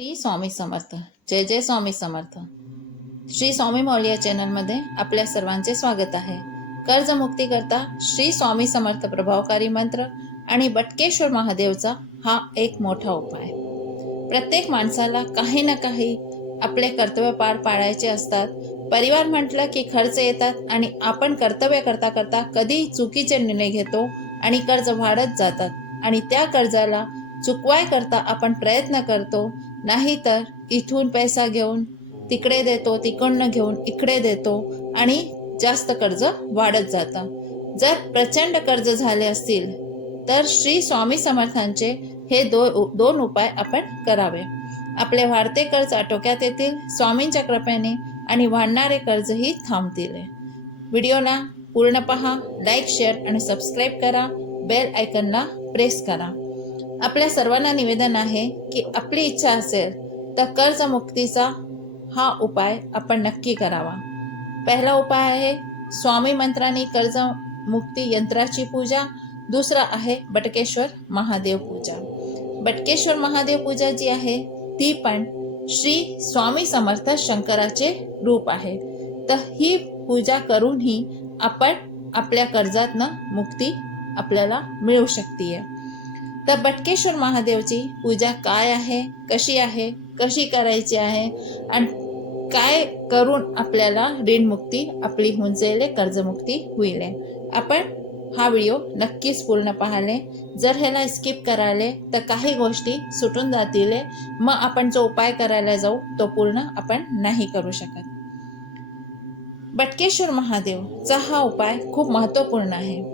श्री स्वामी समर्थ. जय जय स्वामी समर्थ. श्री स्वामी मौली या चॅनलमध्ये आपल्या सर्वांचे स्वागत आहे. कर्जमुक्ती करता श्री स्वामी समर्थ प्रभावकारी मंत्र आणि बटकेश्वर महादेवचा हा एक मोठा उपाय. प्रत्येक माणसाला काही ना काही आपले कर्तव्य पार पाडायचे असतात. परिवार म्हटलं की खर्च येतात आणि आपण कर्तव्य करता करता कधी चुकीचे निर्णय घेतो आणि कर्ज वाढत जातात. आणि त्या कर्जाला चुकवाय करता आपण प्रयत्न करतो. नाहीतर इथून पैसा घेऊन तिकडे देतो तिकडनं घेऊन इकडे देतो आणि जास्त कर्ज वाढत जातं. जर प्रचंड कर्ज झाले असतील तर श्री स्वामी समर्थांचे हे दो दोन उपाय आपण करावे. आपले वाढते कर्ज आटोक्यात येतील स्वामींच्या कृपेने आणि वाढणारे कर्जही थांबतील. व्हिडिओला पूर्ण पहा लाईक शेअर आणि सबस्क्राईब करा बेल आयकनला प्रेस करा. आपल्या सर्वांना निवेदन आहे की आपली इच्छा असेल तर कर्जमुक्तीचा हा उपाय आपण नक्की करावा. पहिला उपाय आहे स्वामी मंत्राने कर्जमुक्ती यंत्राची पूजा. दुसरा आहे बटकेश्वर महादेव पूजा. बटकेश्वर महादेव पूजा जी आहे ती पण श्री स्वामी समर्थ शंकराचे रूप आहे. तर ही पूजा करूनही आपण आपल्या कर्जातनं मुक्ती आपल्याला मिळू शकते तर बटकेश्वर महादेवची पूजा काय आहे? कशी आहे? कशी करायची आहे? आणि काय करून आपल्याला ऋणमुक्ती आपली होऊन जाईल कर्जमुक्ती होईल? आपण हा व्हिडिओ नक्कीच पूर्ण पाहाले. जर ह्याला स्किप करायले तर काही गोष्टी सुटून जातील. मग आपण जो उपाय करायला जाऊ तो पूर्ण आपण नाही करू शकत. बटकेश्वर महादेवचा हा उपाय खूप महत्त्वपूर्ण आहे.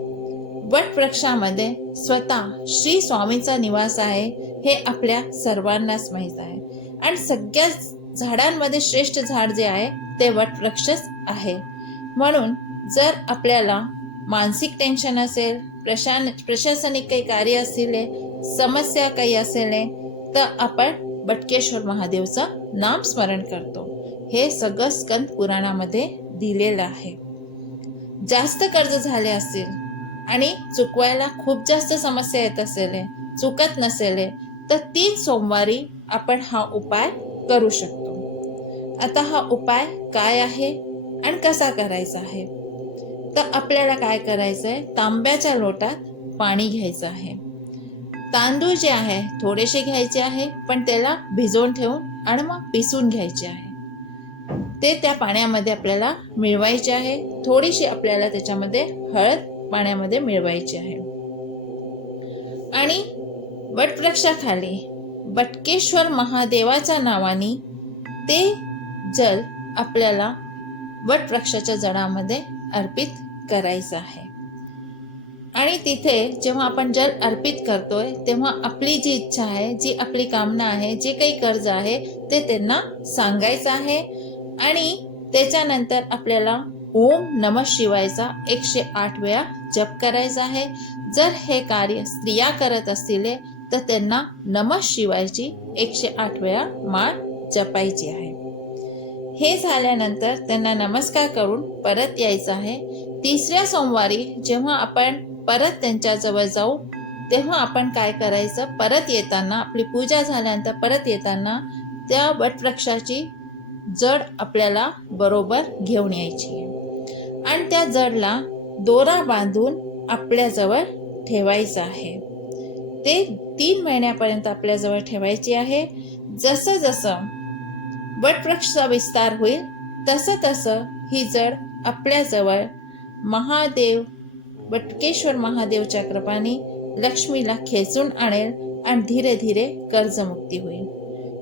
वट वृक्षामध्ये स्वतः श्री स्वामींचा निवास आहे हे आपल्या सर्वांनाच माहीत आहे. आणि सगळ्या झाडांमध्ये श्रेष्ठ झाड जे आहे ते वटवृक्षच आहे. म्हणून जर आपल्याला मानसिक टेन्शन असेल प्रशान प्रशासनिक काही कार्य असतील समस्या काही असेल तर आपण बटकेश्वर महादेवचं नाम स्मरण करतो. हे सगळं स्कंद पुराणामध्ये दिलेलं आहे. जास्त कर्ज झाले असतील आणि चुकवायला खूप जास्त समस्या येत असेल चुकत नसेल तर तीन सोमवारी आपण हा उपाय करू शकतो. आता हा उपाय काय आहे आणि कसा करायचा आहे? तर आपल्याला काय करायचं आहे तांब्याच्या लोटात पाणी घ्यायचं आहे. तांदूळ जे आहे थोडेसे घ्यायचे आहे पण त्याला भिजवून ठेवून आणि मग पिसून घ्यायचे आहे. ते त्या पाण्यामध्ये आपल्याला मिळवायचे आहे. थोडीशी आपल्याला त्याच्यामध्ये हळद पाण्यामध्ये मिळवायची आहे. आणि वटवृक्षाखाली बटकेश्वर महादेवाच्या नावाने ते जल आपल्याला वटवृक्षाच्या जडामध्ये अर्पित करायचं आहे. आणि तिथे जेव्हा आपण जल अर्पित करतोय तेव्हा आपली जी इच्छा आहे जी आपली कामना आहे जे काही कर्ज आहे ते त्यांना सांगायचं आहे. आणि त्याच्यानंतर आपल्याला ओम नम शिवायचा एकशे आठ वेळा जप करायचा आहे. जर हे कार्य स्त्रिया करत असतील तर त्यांना नम शिवायची एकशे आठ वेळा माळ जपायची आहे. हे झाल्यानंतर त्यांना नमस्कार करून परत यायचं आहे. तिसऱ्या सोमवारी जेव्हा आपण परत त्यांच्याजवळ जाऊ तेव्हा आपण काय करायचं? परत येताना आपली पूजा झाल्यानंतर परत येताना त्या वटवृक्षाची जड आपल्याला बरोबर घेऊन यायची आहे. आणि त्या जडला दोरा बांधून आपल्याजवळ ठेवायचं आहे. ते तीन महिन्यापर्यंत आपल्याजवळ ठेवायची आहे. जसं जसं वटवृक्षचा विस्तार होईल तसं तसं ही जड आपल्याजवळ महादेव बटकेश्वर महादेवच्या कृपाने लक्ष्मीला खेचून आणेल आणि धीरे धीरे कर्जमुक्ती होईल.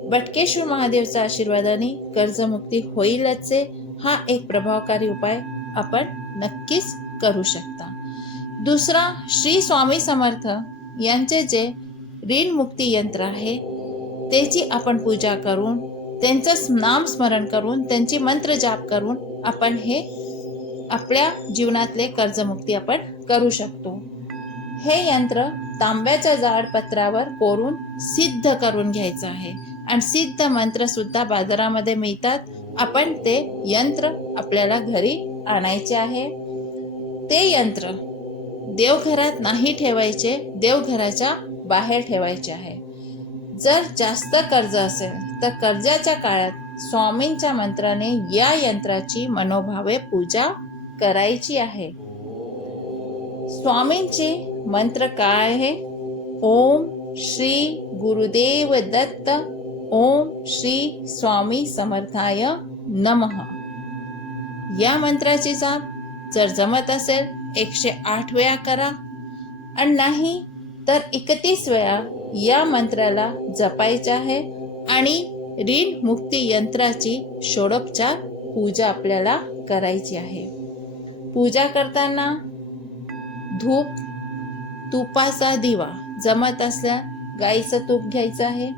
बटकेश्वर महादेवच्या आशीर्वादाने कर्जमुक्ती होईलच हा एक प्रभावकारी उपाय आपण नक्कीच करू शकता. दुसरा श्री स्वामी समर्थ यांचे जे ऋणमुक्ती यंत्र आहे त्याची आपण पूजा करून त्यांचं नाम स्मरण करून त्यांची मंत्र जाप करून आपण हे आपल्या जीवनातले कर्जमुक्ती आपण करू शकतो. हे यंत्र तांब्याच्या जाड पत्रावर कोरून सिद्ध करून घ्यायचं आहे. आणि सिद्ध मंत्र सुद्धा बाजारामध्ये मिळतात. आपण ते यंत्र आपल्याला घरी आणायचे आहे? ते यंत्र देवघरात नाही ठेवायचे देवघराच्या बाहेर ठेवायचे आहे. जर जास्त कर्ज असेल तर कर्जाच्या काळात स्वामींच्या मंत्राने या यंत्राची मनोभावे पूजा करायची आहे. स्वामींचे मंत्र काय आहे? ओम श्री गुरुदेव दत्त ओम श्री स्वामी समर्थाय नमः. या मंत्राची जाप जर जमत असेल एकशे आठ वेळा करा. आणि नाही तर एकतीस वेळा या मंत्राला जपायचे आहे आणि ऋण मुक्ती यंत्राची षोडोपचार पूजा आपल्याला करायची आहे. पूजा करताना धूप तुपाचा दिवा जमत असल्या गाईचं तूप घ्यायचं आहे.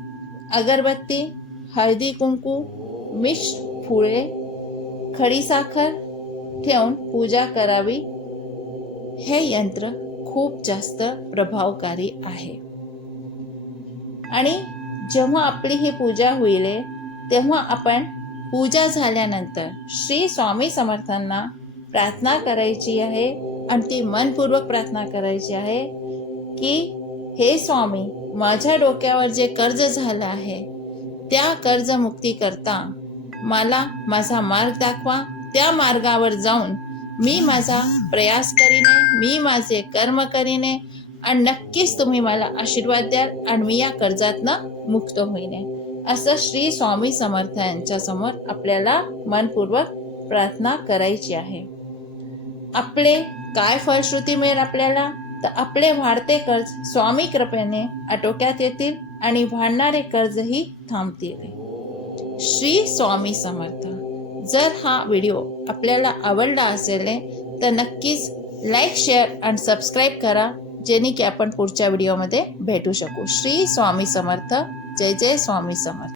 अगरबत्ती हळदी कुंकू मिक्स फुळे खडीसाखर ठेवून पूजा करावी. हे यंत्र खूप जास्त प्रभावकारी आहे. आणि जेव्हा आपली ही पूजा होईल तेव्हा आपण पूजा झाल्यानंतर श्री स्वामी समर्थांना प्रार्थना करायची आहे आणि ती मनपूर्वक प्रार्थना करायची आहे की हे स्वामी माझ्या डोक्यावर जे कर्ज झालं आहे त्या कर्जमुक्ती करता मला माझा मार्ग दाखवा. त्या मार्गावर जाऊन मी माझा प्रयास करीने मी माझे कर्म करीने आणि नक्कीच तुम्ही मला आशीर्वाद द्याल आणि मी या कर्जातनं मुक्त होईने. असं श्री स्वामी समर्थ यांच्या समोर आपल्याला मनपूर्वक प्रार्थना करायची आहे. आपले काय फलश्रुती मिळेल आपल्याला? तर आपले वाढते कर्ज स्वामी कृपेने आटोक्यात येतील आणि वाढणारे कर्जही थांबतील. श्री स्वामी समर्थ. जर हा व्हिडिओ आपल्याला आवडला असेल तर नक्कीच लाईक शेअर आणि सबस्क्राईब करा जेणे की आपण पुढच्या व्हिडिओमध्ये भेटू शकू. श्री स्वामी समर्थ. जय जय स्वामी समर्थ.